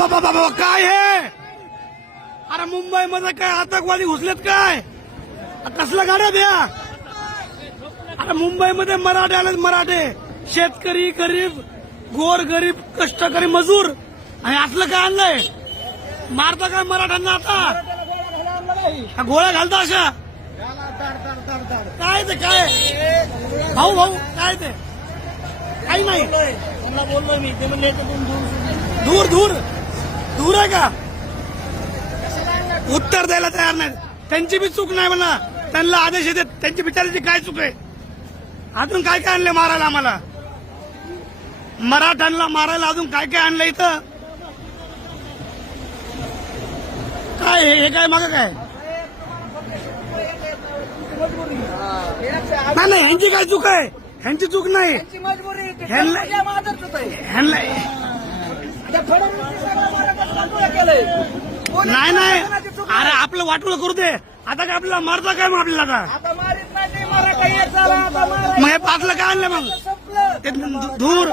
बाबा बाबा बाबा काय हे अरे मुंबईमध्ये काय आतंकवादी घुसलेत काय कसल्या गाड्या द्या अरे मुंबईमध्ये मराठे आले मराठे शेतकरी गरीब गोर गरीब कष्टकरी मजूर आणि असलं काय आणलंय मारता काय मराठ्यांना आता हा गोळ्या घालता अशा काय ते काय भाऊ भाऊ काय ते काही नाही बोललोय मी ते म्हणले दूर दूर दूर आहे का? उत्तर द्यायला तयार नाही त्यांची बी चूक नाही म्हणा. त्यांना आदेश येतात. त्यांची बिचाराची काय चूक आहे? अजून काय काय आणले मारायला आम्हाला? मराठ्यांना मारायला अजून काय काय आणलं इथं? काय हे? काय माग काय? नाही नाही ह्यांची काय चूक आहे? ह्यांची चूक नाही. ह्यांना नाही नाही. अरे आपलं वाटोळ करू दे. आता काय आपल्याला मारता काय मग आपल्याला आता? मग हे पाचलं काय आणलं मग? ते धूर.